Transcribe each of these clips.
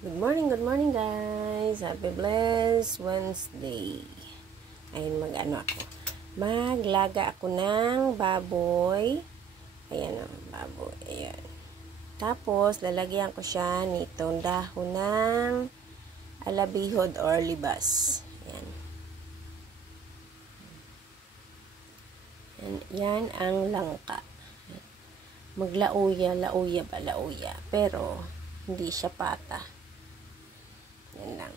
Good morning guys. Happy blessed Wednesday. Ayun, maglaga ako ng baboy. Ayan ang baboy. Ayan. Tapos, lalagyan ko siya nitong dahon ng alabihod or libas. Ayan. Yan ang langka. Maglauya, lauya. Pero, hindi siya pata. Yan lang.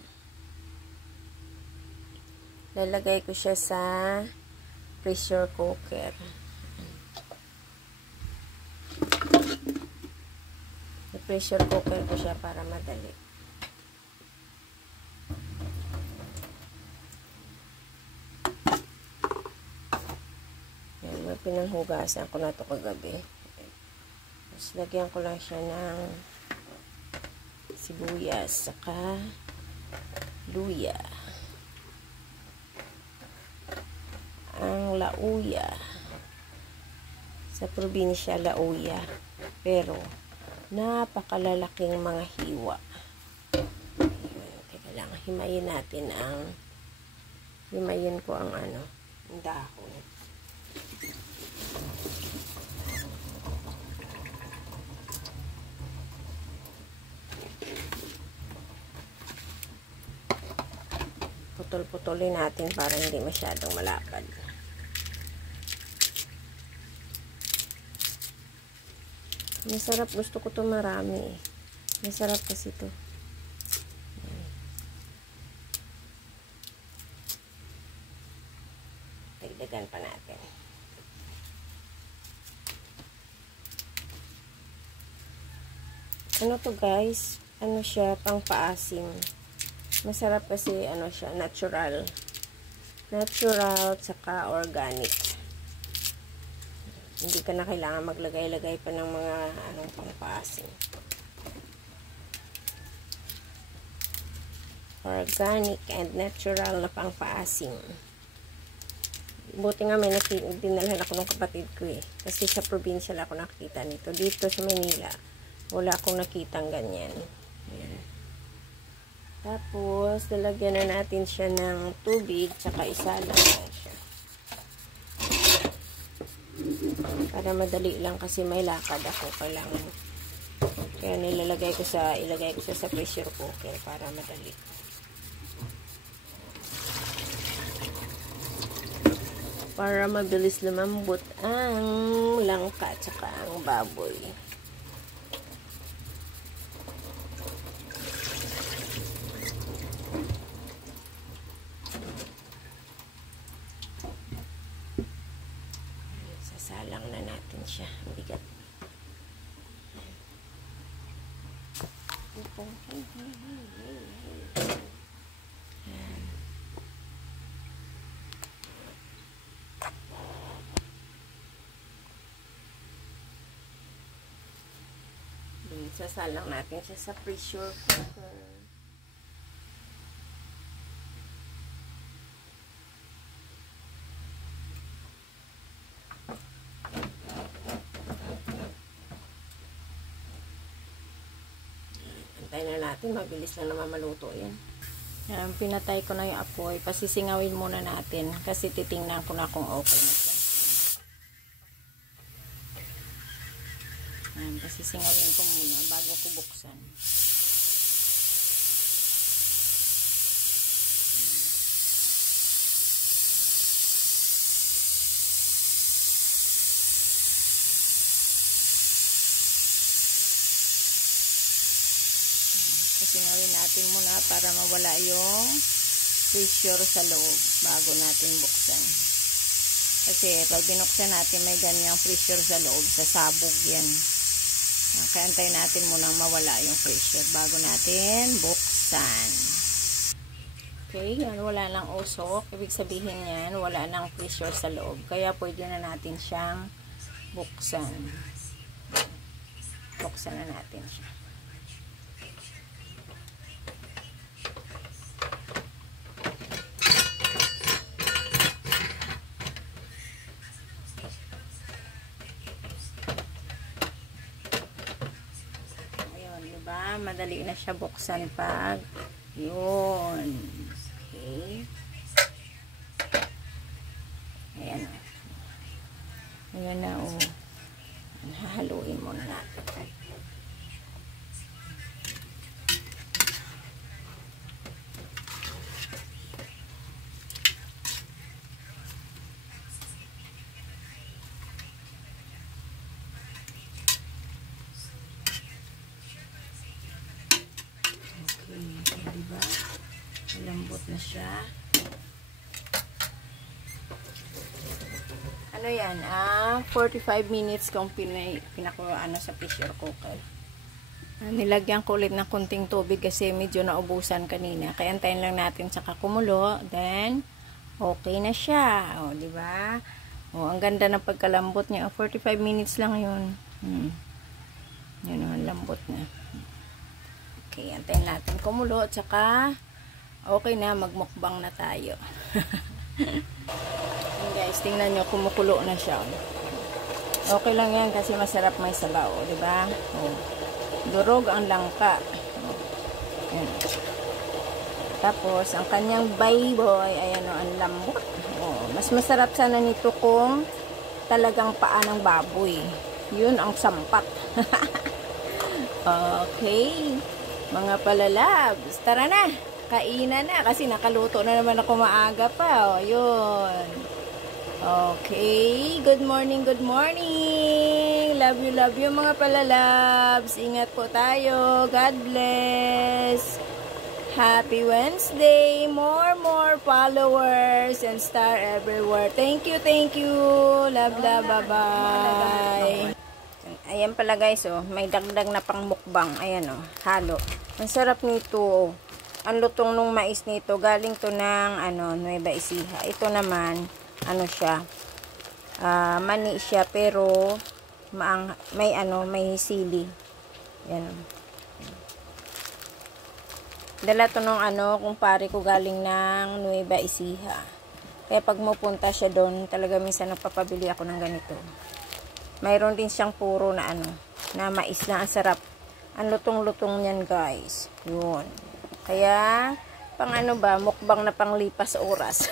Lalagay ko siya sa pressure cooker. I-pressure cooker ko siya para madali. Yan, pinanghugasan ko na ito kagabi. Tapos, lagyan ko lang siya ng sibuyas, saka luya. Ang lauya. Sa probinsya, lauya. Pero, napakalalaking mga hiwa. Teka lang, himayin ko ang dahon. Putol-putulin natin para hindi masyadong malapad. Masarap. Gusto ko ito marami. Masarap kasi ito. Dagdagan pa natin. Ano to guys? Ano siya? Pang-paasim. Masarap kasi siya, natural. Natural tsaka organic. Hindi ka na kailangan maglagay-lagay pa ng mga pang-paasim. Organic and natural na pang-paasim. Buti nga may dinalhan ako ng kapatid ko eh. Kasi sa probinsya lang ako nakita nito. Dito sa Manila, wala akong nakitang ganyan. Ayan. Tapos, lalagyan na natin siya ng tubig, tsaka isalang na siya. Para madali lang kasi may lakad ako. Kaya ilagay ko siya sa pressure cooker para madali. Para mabilis lumambot ang langka, tsaka ang baboy. Salang na natin siya. Bigat. Sasalang natin siya sa pressure cooker. Antayin na natin, mabilis lang naman maluto yan. Pinatay ko na yung apoy. Pasisingawin muna natin kasi titingnan ko na kung okay na siya. Pasisingawin ko muna bago ko buksan. Pasingawin natin muna para mawala yung pressure sa loob bago natin buksan. Kasi pag binuksan natin may ganyang pressure sa loob, sasabog yan. Kaya antayin natin muna mawala yung pressure bago natin buksan. Okay, wala nang usok. Ibig sabihin yan, wala nang pressure sa loob. Kaya pwede na natin siyang buksan. Buksan na natin siya. madali na siya buksan pag yun. Okay. Ayan o. Ayan na o. Hahaluin muna natin. Diba? Malambot na siya. Ano yan? 45 minutes kung pinakuha sa pressure cooker. Nilagyan ko ulit ng kunting tubig kasi medyo naubusan kanina. Kaya antayin lang natin saka kumulo. Then, okay na siya. O, diba? O, ang ganda ng pagkalambot niya. 45 minutes lang yun. Yun, ang lambot na. Okay, antayin natin kumulo at saka okay na, magmukbang na tayo. Ayan guys, tingnan nyo, kumukulo na siya. Okay lang yan kasi masarap may sabaw, diba? Oh. Durog ang langka. Oh. Ayan. Tapos, ang kanyang bayboy, ayan o, ang lambot. Oh. Mas masarap sana nito kung talagang paa ng baboy. Yun ang sampat. Okay. Mga palalabs, tara na, kainan na kasi nakaluto na naman ako maaga pa. O, yun. Okay, good morning, good morning. Love you mga palalabs. Ingat po tayo. God bless. Happy Wednesday. More followers and star everywhere. Thank you. Love, bye-bye. Ayan pala guys, oh, may dagdag na pang mukbang. Ayan oh, halo. Ang sarap nito, oh. Ang lutong nung mais nito, galing to ng Nueva Ecija. Ito naman, siya, mani siya pero may sili. Ayan. Dala to nung kumpare ko galing ng Nueva Ecija. Kaya pag mupunta siya doon, talaga minsan nagpapabili ako ng ganito. Mayroon din siyang puro na na mais na ang sarap. Ang lutong-lutong niyan, guys. Yun. Kaya, pang mukbang na panglipas oras.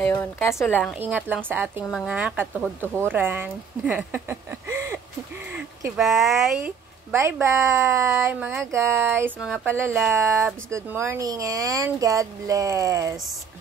Ayun. Kaso lang, ingat lang sa ating mga katuhod-tuhuran. Okay, bye. Bye-bye, mga guys, mga palalabs. Good morning and God bless.